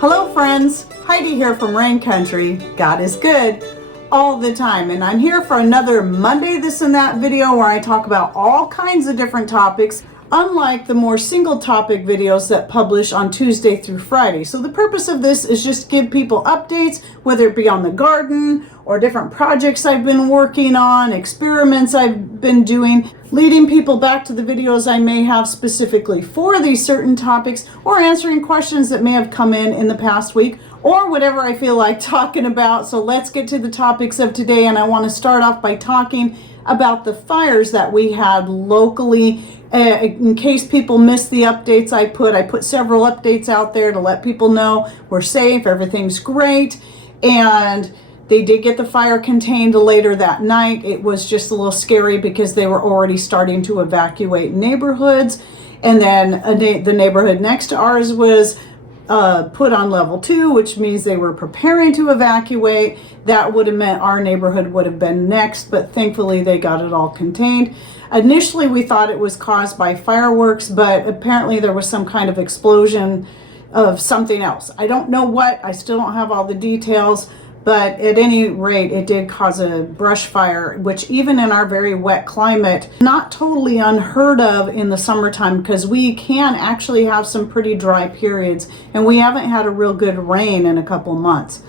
Hello friends, Heidi here from Rain Country. God is good all the time, and I'm here for another Monday This and That video where I talk about all kinds of different topics, unlike the more single topic videos that publish on Tuesday through Friday. So the purpose of this is just give people updates, whether it be on the garden or different projects I've been working on, experiments I've been doing, leading people back to the videos I may have specifically for these certain topics, or answering questions that may have come in the past week, or whatever I feel like talking about. So let's get to the topics of today, and I want to start off by talking about the fires that we had locally. In case people missed the updates I put several updates out there to let people know we're safe, everything's great, and they did get the fire contained later that night. It was just a little scary because they were already starting to evacuate neighborhoods, and then the neighborhood next to ours was put on level 2, which means they were preparing to evacuate. That would have meant our neighborhood would have been next, but thankfully they got it all contained. Initially we thought it was caused by fireworks, but apparently there was some kind of explosion of something else. I don't know what, I still don't have all the details, but at any rate it did cause a brush fire, which even in our very wet climate, not totally unheard of in the summertime, because we can actually have some pretty dry periods, and we haven't had a real good rain in a couple months.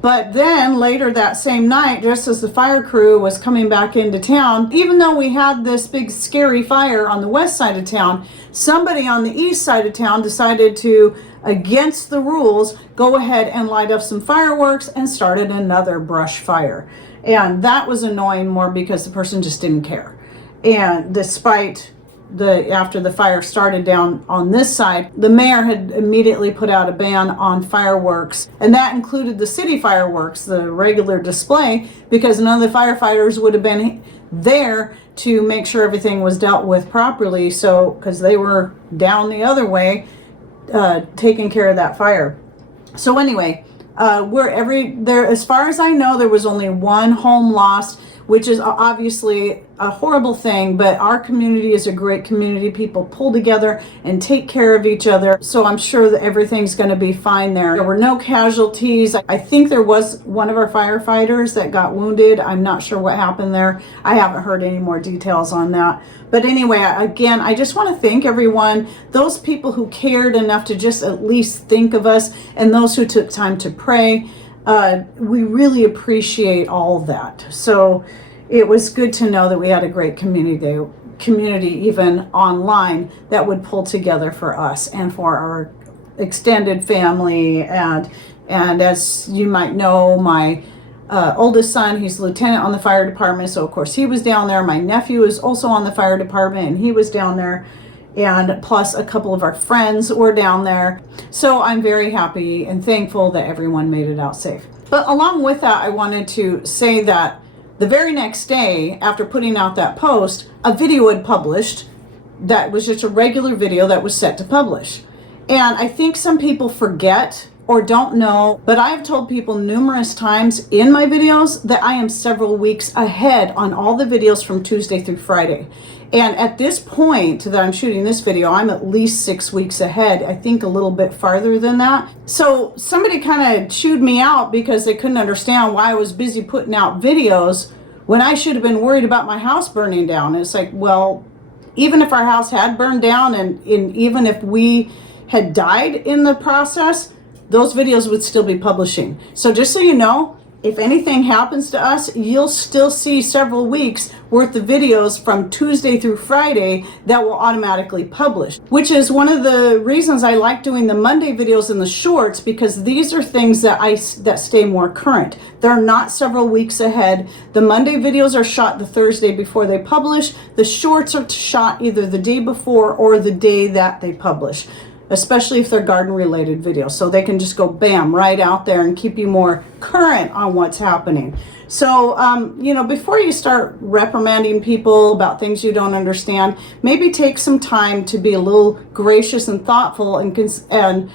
But then later that same night, just as the fire crew was coming back into town, even though we had this big scary fire on the west side of town, somebody on the east side of town decided to, against the rules, go ahead and light up some fireworks and started another brush fire. And that was annoying more because the person just didn't care. And despite after the fire started down on this side, the mayor had immediately put out a ban on fireworks, and that included the city fireworks, the regular display, because none of the firefighters would have been there to make sure everything was dealt with properly. So because they were down the other way taking care of that fire. So anyway, as far as I know, there was only one home lost, which is obviously a horrible thing, but our community is a great community. People pull together and take care of each other, so I'm sure that everything's going to be fine there. There were no casualties. I think there was one of our firefighters that got wounded. I'm not sure what happened there. I haven't heard any more details on that. But anyway, again, I just want to thank everyone, those people who cared enough to just at least think of us, and those who took time to pray. We really appreciate all of that. So it was good to know that we had a great community even online that would pull together for us and for our extended family. And as you might know, my oldest son, he's lieutenant on the fire department, so of course he was down there. My nephew is also on the fire department, and he was down there, and plus a couple of our friends were down there. So I'm very happy and thankful that everyone made it out safe. But along with that, I wanted to say that the very next day after putting out that post, a video had published that was just a regular video that was set to publish. And I think some people forget or don't know, but I have told people numerous times in my videos that I am several weeks ahead on all the videos from Tuesday through Friday. And at this point that I'm shooting this video, I'm at least 6 weeks ahead. I think a little bit farther than that. So somebody kind of chewed me out because they couldn't understand why I was busy putting out videos when I should have been worried about my house burning down. And it's like, well, even if our house had burned down, and even if we had died in the process, those videos would still be publishing. So just so you know, if anything happens to us, you'll still see several weeks worth of videos from Tuesday through Friday that will automatically publish, which is one of the reasons I like doing the Monday videos and the shorts, because these are things that stay more current. They're not several weeks ahead. The Monday videos are shot the Thursday before they publish. The shorts are shot either the day before or the day that they publish, especially if they're garden related videos, so they can just go bam right out there and keep you more current on what's happening. So before you start reprimanding people about things you don't understand, maybe take some time to be a little gracious and thoughtful, and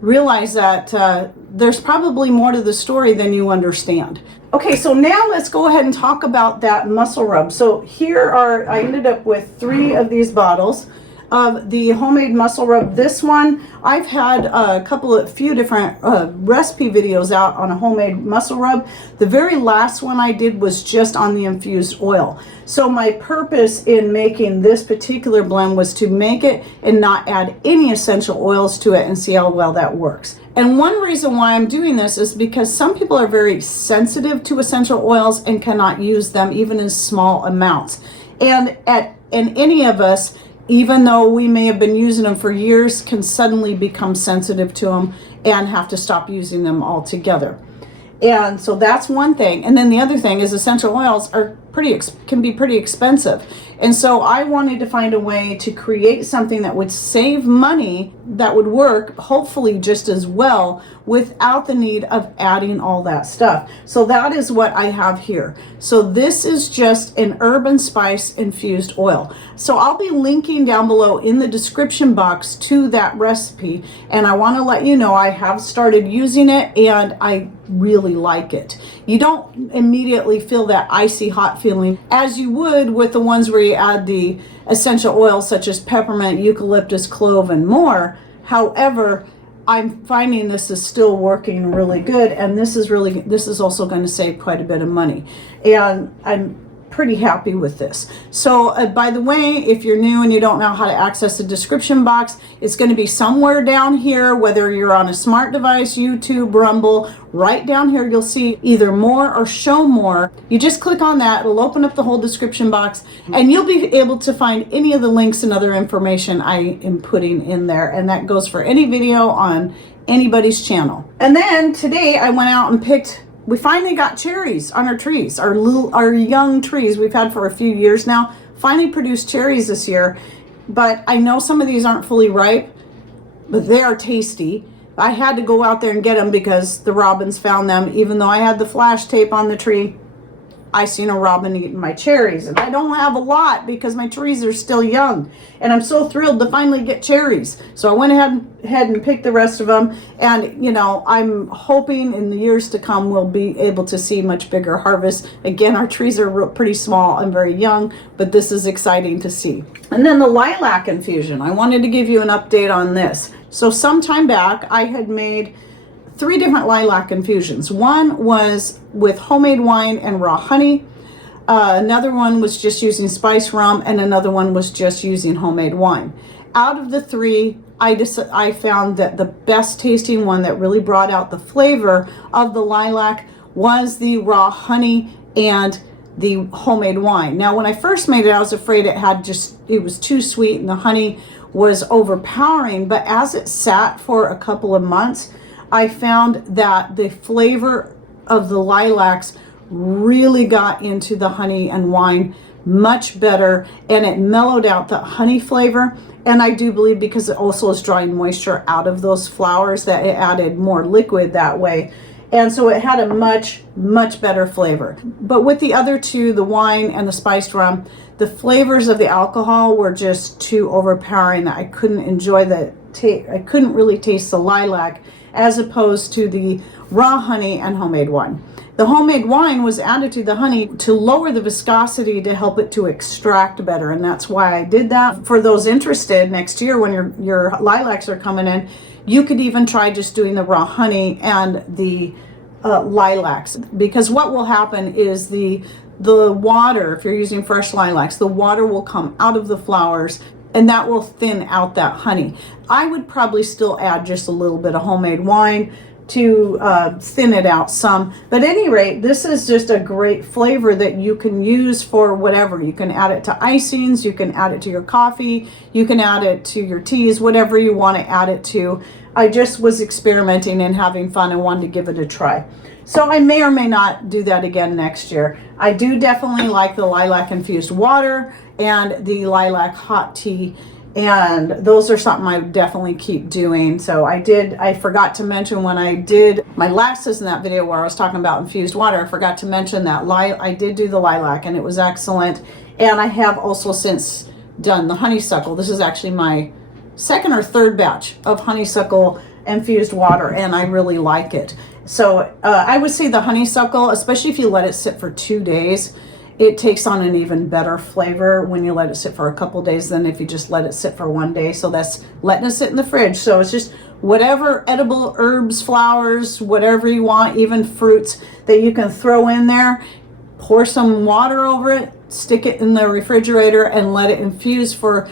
realize that there's probably more to the story than you understand. Okay, so now let's go ahead and talk about that muscle rub. So here I ended up with 3 of these bottles. of the homemade muscle rub. This one, I've had a few different recipe videos out on a homemade muscle rub. The very last one I did was just on the infused oil. So my purpose in making this particular blend was to make it and not add any essential oils to it and see how well that works. And one reason why I'm doing this is because some people are very sensitive to essential oils and cannot use them even in small amounts. And any of us, even though we may have been using them for years, can suddenly become sensitive to them and have to stop using them altogether. And so that's one thing. And then the other thing is essential oils are can be pretty expensive. And so I wanted to find a way to create something that would save money, that would work hopefully just as well without the need of adding all that stuff. So that is what I have here. So this is just an herb and spice infused oil. So I'll be linking down below in the description box to that recipe. And I want to let you know I have started using it and I really like it. You don't immediately feel that icy hot feeling as you would with the ones where you add the essential oils such as peppermint, eucalyptus, clove, and more. However, I'm finding this is still working really good, and this is also going to save quite a bit of money, and I'm pretty happy with this. So by the way, if you're new and you don't know how to access the description box, it's going to be somewhere down here, whether you're on a smart device, YouTube, Rumble, right down here you'll see either more or show more. You just click on that, it'll open up the whole description box, and you'll be able to find any of the links and other information I am putting in there, and that goes for any video on anybody's channel. And then today I went out and we finally got cherries on our trees, our young trees we've had for a few years now, finally produced cherries this year. But I know some of these aren't fully ripe, but they are tasty. I had to go out there and get them because the robins found them. Even though I had the flash tape on the tree, I seen a robin eating my cherries, and I don't have a lot because my trees are still young, and I'm so thrilled to finally get cherries. So I went ahead and picked the rest of them, and you know, I'm hoping in the years to come we'll be able to see much bigger harvests. Again, our trees are pretty small and very young, but this is exciting to see. And then the lilac infusion, I wanted to give you an update on this. So some time back I had made 3 different lilac infusions. One was with homemade wine and raw honey. Another one was just using spice rum, and another one was just using homemade wine. Out of the 3, I found that the best tasting one that really brought out the flavor of the lilac was the raw honey and the homemade wine. Now, when I first made it, I was afraid it was too sweet and the honey was overpowering, but as it sat for a couple of months, I found that the flavor of the lilacs really got into the honey and wine much better, and it mellowed out the honey flavor. And I do believe because it also is drawing moisture out of those flowers, that it added more liquid that way. And so it had a much, much better flavor. But with the other 2, the wine and the spiced rum, the flavors of the alcohol were just too overpowering that I couldn't enjoy I couldn't really taste the lilac as opposed to the raw honey and homemade wine. The homemade wine was added to the honey to lower the viscosity to help it to extract better, and that's why I did that. For those interested, next year when your lilacs are coming in, you could even try just doing the raw honey and the lilacs, because what will happen is the water, if you're using fresh lilacs, the water will come out of the flowers and that will thin out that honey. I would probably still add just a little bit of homemade wine to thin it out some. But at any rate, this is just a great flavor that you can use for whatever. You can add it to icings, you can add it to your coffee, you can add it to your teas, whatever you want to add it to. I just was experimenting and having fun and wanted to give it a try. So I may or may not do that again next year. I do definitely like the lilac infused water and the lilac hot tea, and those are something I definitely keep doing. So I forgot to mention when I did my last in that video where I was talking about infused water, I forgot to mention that I did do the lilac and it was excellent. And I have also since done the honeysuckle. This is actually my 2nd or 3rd batch of honeysuckle infused water, and I really like it. So I would say the honeysuckle, especially if you let it sit for 2 days, it takes on an even better flavor when you let it sit for a couple days than if you just let it sit for one day. So that's letting it sit in the fridge. So it's just whatever edible herbs, flowers, whatever you want, even fruits that you can throw in there. Pour some water over it, stick it in the refrigerator, and let it infuse for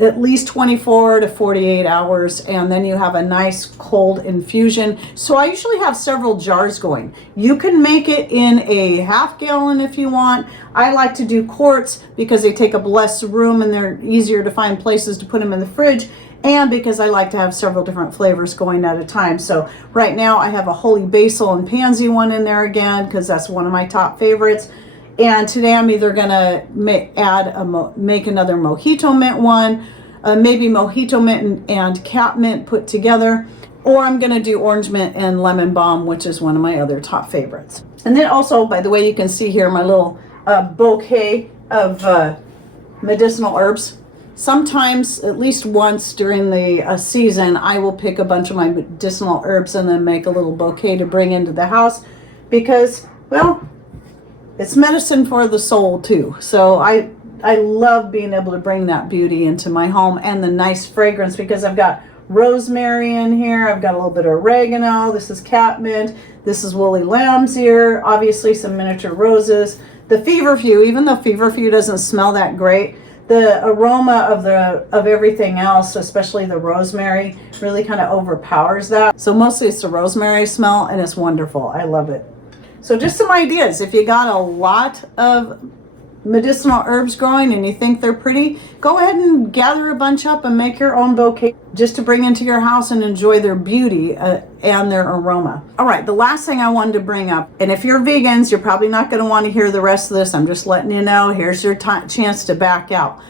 at least 24 to 48 hours, and then you have a nice cold infusion. So I usually have several jars going. You can make it in a half gallon if you want. I like to do quarts because they take up less room and they're easier to find places to put them in the fridge, and because I like to have several different flavors going at a time. So right now I have a holy basil and pansy one in there again because that's one of my top favorites. And today I'm either gonna make another mojito mint one, maybe mojito mint and cat mint put together, or I'm gonna do orange mint and lemon balm, which is one of my other top favorites. And then also, by the way, you can see here my little bouquet of medicinal herbs. Sometimes, at least once during the season, I will pick a bunch of my medicinal herbs and then make a little bouquet to bring into the house because, well, it's medicine for the soul too. So I love being able to bring that beauty into my home and the nice fragrance because I've got rosemary in here. I've got a little bit of oregano. This is catmint. This is woolly lamb's ear. Obviously some miniature roses. The feverfew, even though feverfew doesn't smell that great, the aroma of everything else, especially the rosemary, really kind of overpowers that. So mostly it's the rosemary smell and it's wonderful. I love it. So just some ideas. If you got a lot of medicinal herbs growing and you think they're pretty, go ahead and gather a bunch up and make your own bouquet just to bring into your house and enjoy their beauty and their aroma. All right, the last thing I wanted to bring up, and if you're vegans, you're probably not going to want to hear the rest of this. I'm just letting you know, here's your chance to back out.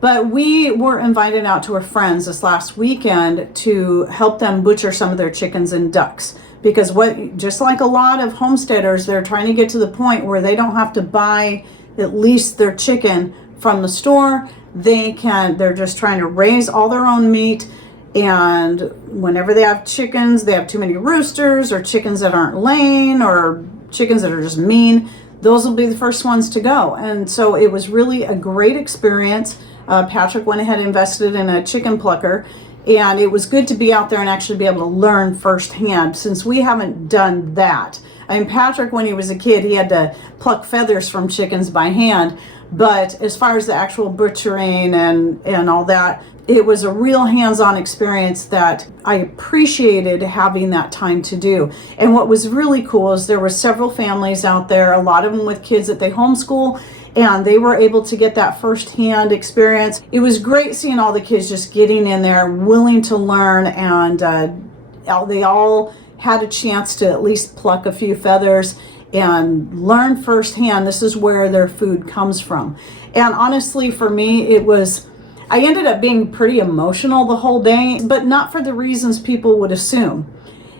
But we were invited out to our friends this last weekend to help them butcher some of their chickens and ducks. Because just like a lot of homesteaders, they're trying to get to the point where they don't have to buy at least their chicken from the store. They're just trying to raise all their own meat. And whenever they have chickens, they have too many roosters or chickens that aren't laying or chickens that are just mean, those will be the first ones to go. And so it was really a great experience. Patrick went ahead and invested in a chicken plucker. And it was good to be out there and actually be able to learn firsthand since we haven't done that. I mean, Patrick, when he was a kid, he had to pluck feathers from chickens by hand. But as far as the actual butchering and all that, it was a real hands-on experience that I appreciated having that time to do. And what was really cool is there were several families out there, a lot of them with kids that they homeschool, and they were able to get that firsthand experience. It was great seeing all the kids just getting in there, willing to learn, and they all had a chance to at least pluck a few feathers and learn firsthand this is where their food comes from. And honestly, for me, I ended up being pretty emotional the whole day, but not for the reasons people would assume.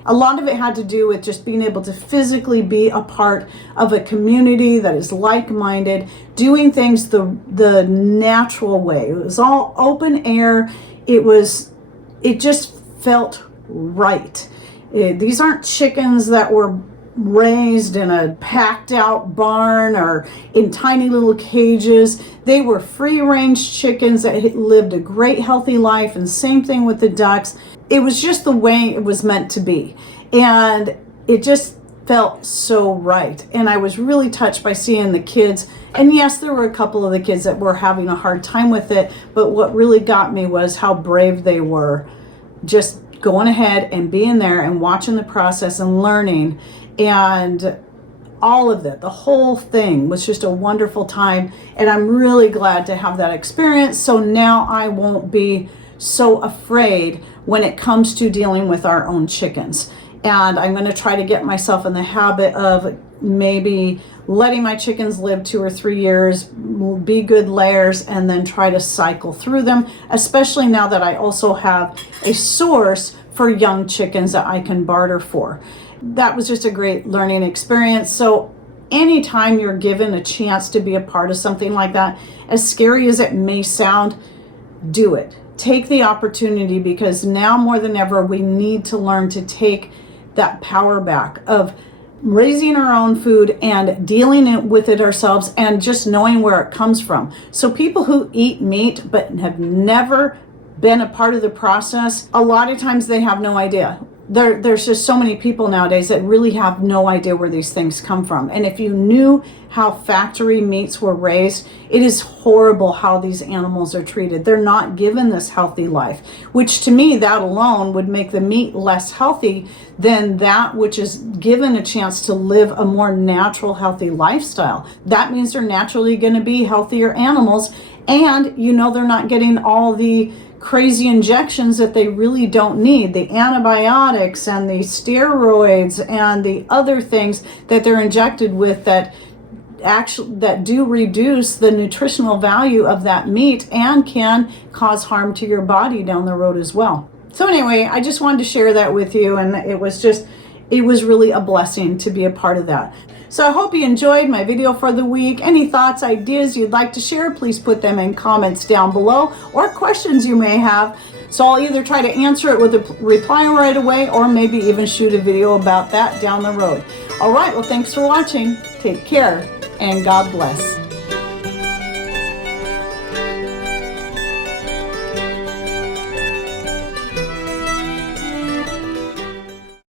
A lot of it had to do with just being able to physically be a part of a community that is like-minded, doing things the natural way. It was all open air. It just felt right. These aren't chickens that were raised in a packed out barn or in tiny little cages. They were free range chickens that lived a great healthy life, and same thing with the ducks. It was just the way it was meant to be. And it just felt so right. And I was really touched by seeing the kids. And yes, there were a couple of the kids that were having a hard time with it. But what really got me was how brave they were, just going ahead and being there and watching the process and learning. And all of it, the whole thing was just a wonderful time. And I'm really glad to have that experience. So now I won't be so afraid when it comes to dealing with our own chickens. And I'm going to try to get myself in the habit of maybe letting my chickens live 2 or 3 years, be good layers, and then try to cycle through them, especially now that I also have a source for young chickens that I can barter for. That was just a great learning experience. So anytime you're given a chance to be a part of something like that, as scary as it may sound, do it. Take the opportunity, because now more than ever, we need to learn to take that power back of raising our own food and dealing with it ourselves and just knowing where it comes from. So people who eat meat but have never been a part of the process, a lot of times they have no idea. There's just so many people nowadays that really have no idea where these things come from. And if you knew how factory meats were raised, it is horrible how these animals are treated. They're not given this healthy life, which to me, that alone would make the meat less healthy than that which is given a chance to live a more natural, healthy lifestyle. That means they're naturally going to be healthier animals, and you know they're not getting all the crazy injections that they really don't need, the antibiotics and the steroids and the other things that they're injected with that do reduce the nutritional value of that meat and can cause harm to your body down the road as well. So anyway, I just wanted to share that with you, and it was really a blessing to be a part of that. So I hope you enjoyed my video for the week. Any thoughts, ideas you'd like to share, please put them in comments down below, or questions you may have. So I'll either try to answer it with a reply right away, or maybe even shoot a video about that down the road. All right, well, thanks for watching. Take care, and God bless.